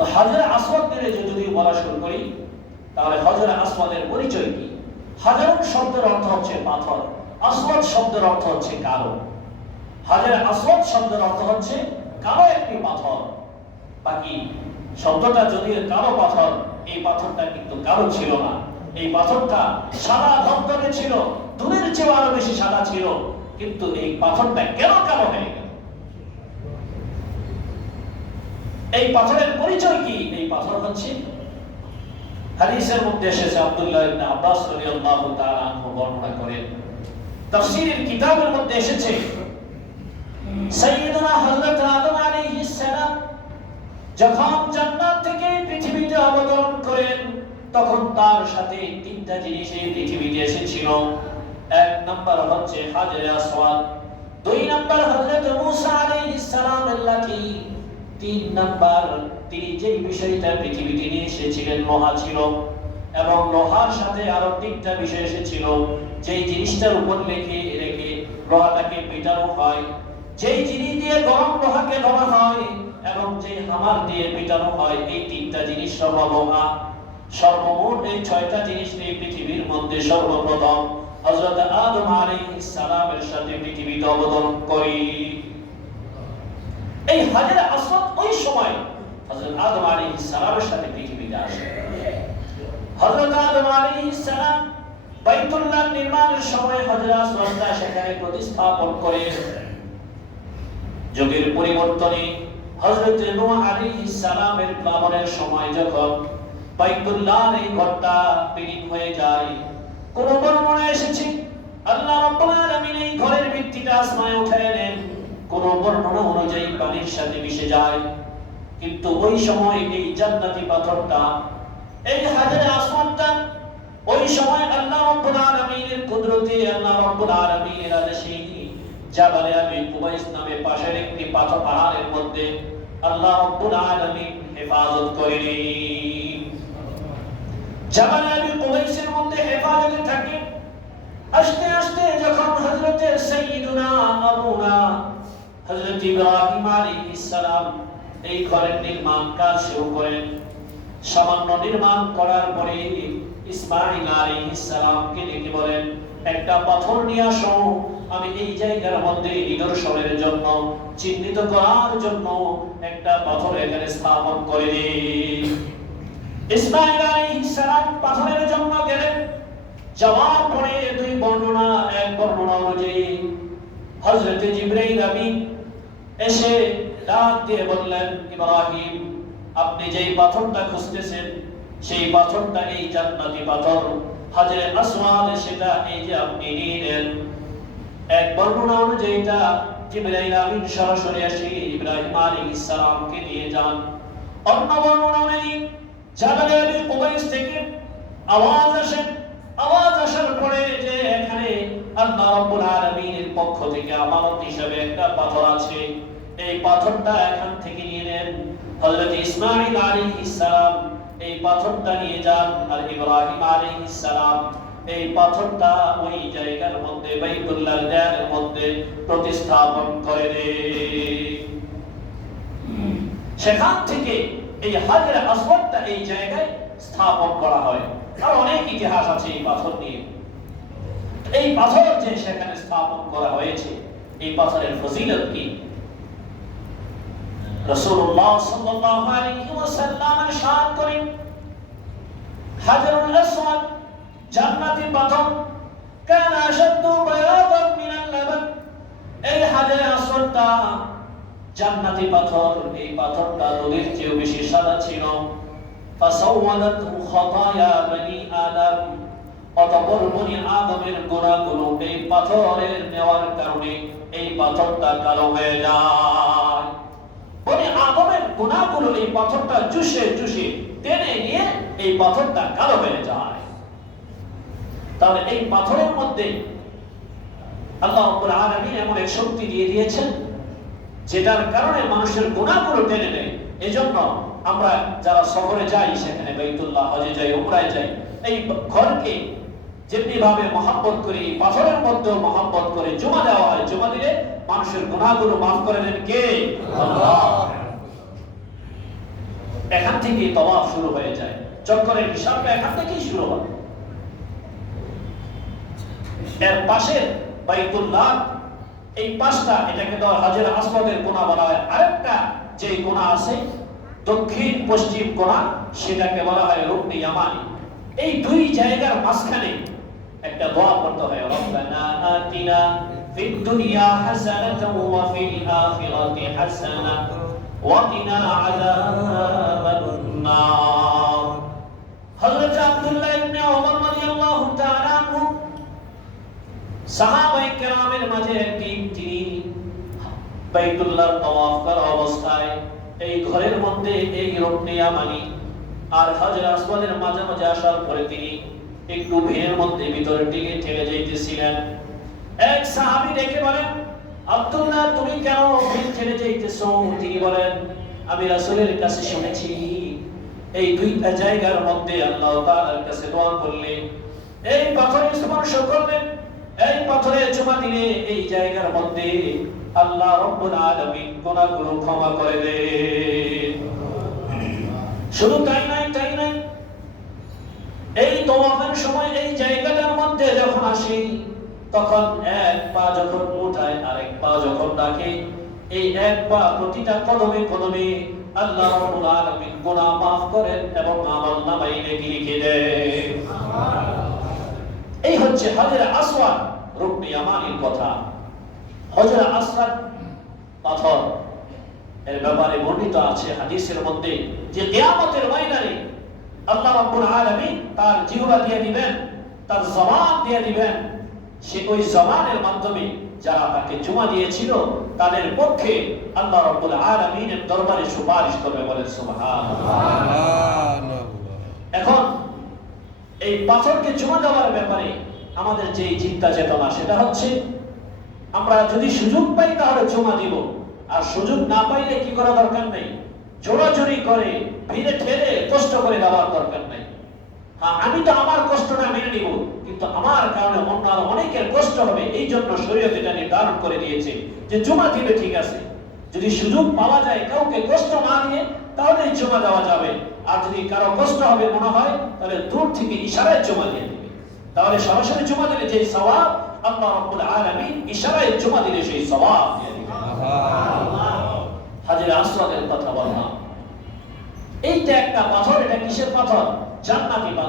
তো হাজরে আসওয়াদ নিয়ে যদি বলা শুরু করি, তাহলে হজরে আসওয়াদের পরিচয় কি? হাজার শব্দের অর্থ হচ্ছে পাথর, আসওয়াদ শব্দের অর্থ হচ্ছে কালো। হাজরে আসওয়াদ শব্দের অর্থ হচ্ছে কালো একটি পাথর। বাকি শব্দটা যদি কালো পাথর, এই পাথরটা কিন্তু কালো ছিল না। এই পাথরটা সাদা ধবধবে ছিল, দুধের চেয়ে আরো বেশি সাদা ছিল। কিন্তু এই পাথরটা কেন কালো হয়ে গেল? এই পাথরের পরিচয় কি? এই পাথর হচ্ছে হাদিসের মধ্যে এসেছে, আব্দুল্লাহ ইবনে আব্বাস রাদিয়াল্লাহু তাআলা আনহু বর্ণনা করেন, তাফসীরের কিতাবের মধ্যে এসেছে, সাইয়্যিদুনা হযরত আদম আলাইহিস সালাম যখন জান্নাত থেকে পৃথিবীতে অবতরণ করেন, তখন তার সাথে তিনটা জিনিস এই পৃথিবীতে এসেছিল। এক নাম্বার হচ্ছে হাজরে আসওয়াদ, দুই নাম্বার হযরত মূসা আলাইহিস সালামের লাঠি, তিন নাম্বার তিনি যে বিষয়টা পৃথিবীতে নিয়ে এসেছিলেন লোহা ছিল। এবং লোহার সাথে আরো তিনটা বিষয় এসেছিল, যেই জিনিসটার উপর রেখে লোহাটাকে পেটানো হয়, যেই জিনিস দিয়ে গরম লোহাকে ধরা হয়, এবং যে হামার দিয়ে পেটানো হয়, এই তিনটা জিনিস সহ লোহা। সর্বমোট এই ছয়টা জিনিস এই পৃথিবীর মধ্যে সর্বপ্রথম হযরত আদম আলাইহিস সালামের সাথে পৃথিবীতে অবতরণ করি। এই হাজরে আসওয়াদ ওই সময় হযরত আদম আলাইহিস সালামের সাথে পৃথিবীতে আসে। হযরত আদম আলাইহিস সালাম বাইতুল্লাহ নির্মাণের সময় হাজরে আসওয়াদটা সেখানে প্রতিস্থাপন করে। যুগের পরিবর্তনে হযরত নূহ আলাইহিস সালামের প্লাবনের সময় যখন বাইতুল্লাহর এই ঘরটা বিলীন হয়ে যায়, কোন বর্ণনা এসেছে আল্লাহ রাব্বুল আলামিন এই ঘরের ভিত্তিটা আসমানে উঠায় নেন, কোন বর্ণনা অনুযায়ী পানির সাথে মিশে যায়। কিন্তু ওই সময় এই জান্নাতি পাথরটা, এই হাজরে আসওয়াদটা, ওই সময় আল্লাহ রাব্বুল আলামিনের কুদরতে, আল্লাহ রাব্বুল আলামিনের আদেশে জাবালে আবি কুবাইস নামে পাশের একটি পাথর পাহাড়ের মধ্যে আল্লাহ রাব্বুল আলামিন হেফাজত করেন। জাবালে আবি কুবাইসের মধ্যে হেফাজতে থাকে। আস্তে আস্তে যখন হযরতে সাইয়্যিদুনা আবুনা হযরত ইব্রাহিম আলাইহিস সালাম এই ঘরের নির্মাণ কাজ শুরু করেন, সামান্য নির্মাণ করার পরে ইসমাঈল আলাইহিস সালামকে ডেকে বলেন, একটা পাথর নিয়ে আসো, আমি এই জায়গার মধ্যে নিদর্শনের জন্য, চিহ্নিত করার জন্য একটা পাথর এখানে স্থাপন করে দিই। ইসমাঈল আলাইহিস সালাম পাথরের জন্য গেলেন। যাওয়ার পরে দুই বর্ণনা, এক বর্ণনা অনুযায়ী হযরত জিবরাইল আমিন এসে ডাক দিয়ে বললেন, ইব্রাহিম, আপনি যেই পাথরটা খুঁজতেছেন সেই পাথরটা এই জান্নাতি পাথর হাজরে আসওয়াদ, সেটা এই যে আপনি নিয়ে নেন। এক বর্ণনা অনুযায়ী এটা জিবরাইল আমিন সরাসরি এসে ইব্রাহিম আলাইহিস সালামকে নিয়ে যান। অন্য বর্ণনা অনুযায়ী জাবালে আবি কুবাইস থেকে আওয়াজ আসে, আওয়াজ আসার পরে যে এখানে আল্লাহ রাব্বুল আলামিনের পক্ষ থেকে আমানত হিসেবে একটা পাথর আছে, এই পাথরটা এখান থেকে নিয়ে নেন। হযরত ইসমাঈল আলাইহিস সালাম এই পাথরটা নিয়ে যান, আর ইব্রাহিম আলাইহিস সালাম এই পাথরটা ওই জায়গার মধ্যে বাইতুল্লাহর দেয়ালের মধ্যে প্রতিস্থাপন করে দেন। সেখান থেকে এই হাজরে আসওয়াদটা এই জায়গায় স্থাপন করা হয়। আর অনেক ইতিহাস আছে এই পাথর নিয়ে। এই পাথর যে সেখানে স্থাপন করা হয়েছে, এই পাথরের ফজিলত কি? রাসূলুল্লাহ সাল্লাল্লাহু আলাইহি ওয়াসাল্লাম ইরশাদ করেন, হাজরুল আসওয়াদ জান্নাতি পাথর, কানা আশাদ্দু বায়াদান মিনাল লাবান। এই হাজরে আসওয়াদটা জান্নাতি পাথর, এই পাথরটা দুধের চেয়েও বেশি সাদা ছিল। ফাসাওয়াদাতু খাতায়া বনি আদম, অতঃপর বনি আদমের গুনাহগুলো এই পাথরের নেওয়ার কারণে এই পাথরটা কালো হয়ে যায়। বনি আদমের গুনাহগুলো এই পাথরটা চুষে চুষে টেনে নিয়ে এই পাথরটা কালো হয়ে যায়। তাহলে এই পাথরের মধ্যে আল্লাহ রাব্বুল আলামিন এমন এক শক্তি দিয়ে দিয়েছেন, যেটার কারণে মানুষের গুনাহগুলো টেনে নেয়। এজন্য আমরা যারা শহরে যাই, সেখানে বাইতুল্লাহ, হজে যাই, উমরায় যাই, এই ঘরকে যেমনি ভাবে মহব্বত করি, পাথরের মধ্যেও মহব্বত করে জুমা দেওয়া হয়। জুমা দিলে মানুষের গুনাহগুলো মাফ করে দেন কে? আল্লাহ। এখান থেকে তওয়াফ শুরু হয়ে যায়, চক্করের হিসাবটা এখান থেকেই শুরু হয়। এর পাশে বাইতুল্লাহ, এই পাশটা, এটাকে তো হাজের আসওয়াদের কোণা বলা হয়। আরেকটা যে কোণা আছে দক্ষিণ পশ্চিম কোণা, সেটাকে বলা হয় রুকনে ইয়ামানি। এই দুই জায়গার মাঝখানে একটা দোয়া পড়তে হয়, রব্বানা আতিনা ফিদ দুনিয়া হাসানাতাও ওয়া ফিল আখিরাতি হাসানাহ ওয়া কিনা আযাবান নার। হযরত আব্দুল্লাহ ইবনে ওমর রাদিয়াল্লাহু তাআলা আনহু সাহাবায়ে কেরামের মাঝে একদিন তিনি বাইতুল্লাহ তাওয়াফ করা অবস্থায় এই ঘরের মধ্যে এই রুকনে ইয়ামানি আর হাজর আসওয়াদের মাঝে মাঝে আসার পরে তিনি একটু ভিড়ের মধ্যে ভিতরের দিকে ঠেলে যাইতেছিলেন। এক সাহাবী ডেকে বলেন, আব্দুল্লাহ তুমি কেন ভিড় ঠেলে যাইতেছো? তিনি বলেন, আমি রাসূলের কাছে শুনেছি এই দুইটা জায়গার মধ্যে আল্লাহ তাআলার কাছে দোয়া করলে, এই পাথরে স্পর্শ করলেন, এই পাথরে চুমা দিলে এই জায়গার মধ্যে আল্লাহ রাব্বুল আলামিন গুনাহগুলো ক্ষমা করে দেন। শুধু তাই নাই, এই তওয়াফের সময় এই জায়গাটার মধ্যে যখন আসি, তখন এক পা যখন উঠায় আরেক পা যখন রাখে, এই এক পা প্রতিটা কদমে কদমে আল্লাহ রাব্বুল আলামিন গুনাহ মাফ করেন এবং আমলনামায় নেকি লিখে দেন। এই হচ্ছে হাজরে আসওয়াদ রুকনে ইয়ামানির কথা। হাজরে আসওয়াদ পাথর এর ব্যাপারে বর্ণিত আছে হাদিসের মধ্যে যে কিয়ামতের ময়দানে আল্লাহ রাব্বুল আলামিন তার জিহ্বা দিয়ে দিবেন, তার জবান দিয়ে দিবেন। সে ওই জবানের মাধ্যমে যারা তাকে চুমা দিয়েছিল তাদের পক্ষে আল্লাহ রাব্বুল আলামিনের দরবারে সুপারিশ করবে, বলেন সুবহানাল্লাহ। এখন এই পাথরকে চুমা দেওয়ার ব্যাপারে আমাদের যে চিন্তা চেতনা, সেটা হচ্ছে আমরা যদি সুযোগ পাই তাহলে চুমা দিব, আর সুযোগ না পাইলে কি করা দরকার নেই, জোরাজুরি করে ভিড়ে ঠেলে কষ্ট করে দেওয়ার দরকার নেই। হ্যাঁ, আমি তো আমার কষ্টটা মেনে নিব, কিন্তু আমার কারণে অন্য অনেকের কষ্ট হবে, এই জন্য শরীয়ত এটা নির্ধারণ করে দিয়েছে যে চুমা দিলে ঠিক আছে। যদি সুযোগ পাওয়া যায় কাউকে কষ্ট না দিয়ে, তাহলে চুমা দেওয়া যাবে। আর যদি কারো কষ্ট হবে মনে হয়, তাহলে দূর থেকে ইশারায় চুমা দিয়ে দিবে। তাহলে সরাসরি চুমা দিলে যে সওয়াব, আল্লাহ রাব্বুল আলামিন ইশারায় চুমা দিলে সেই সওয়াব দিয়ে দিবেন। হাজরে আসওয়াদের কথা বললাম, এইটা একটা পাথর। এটা কিসের পাথর? জান্নাতি পাথর।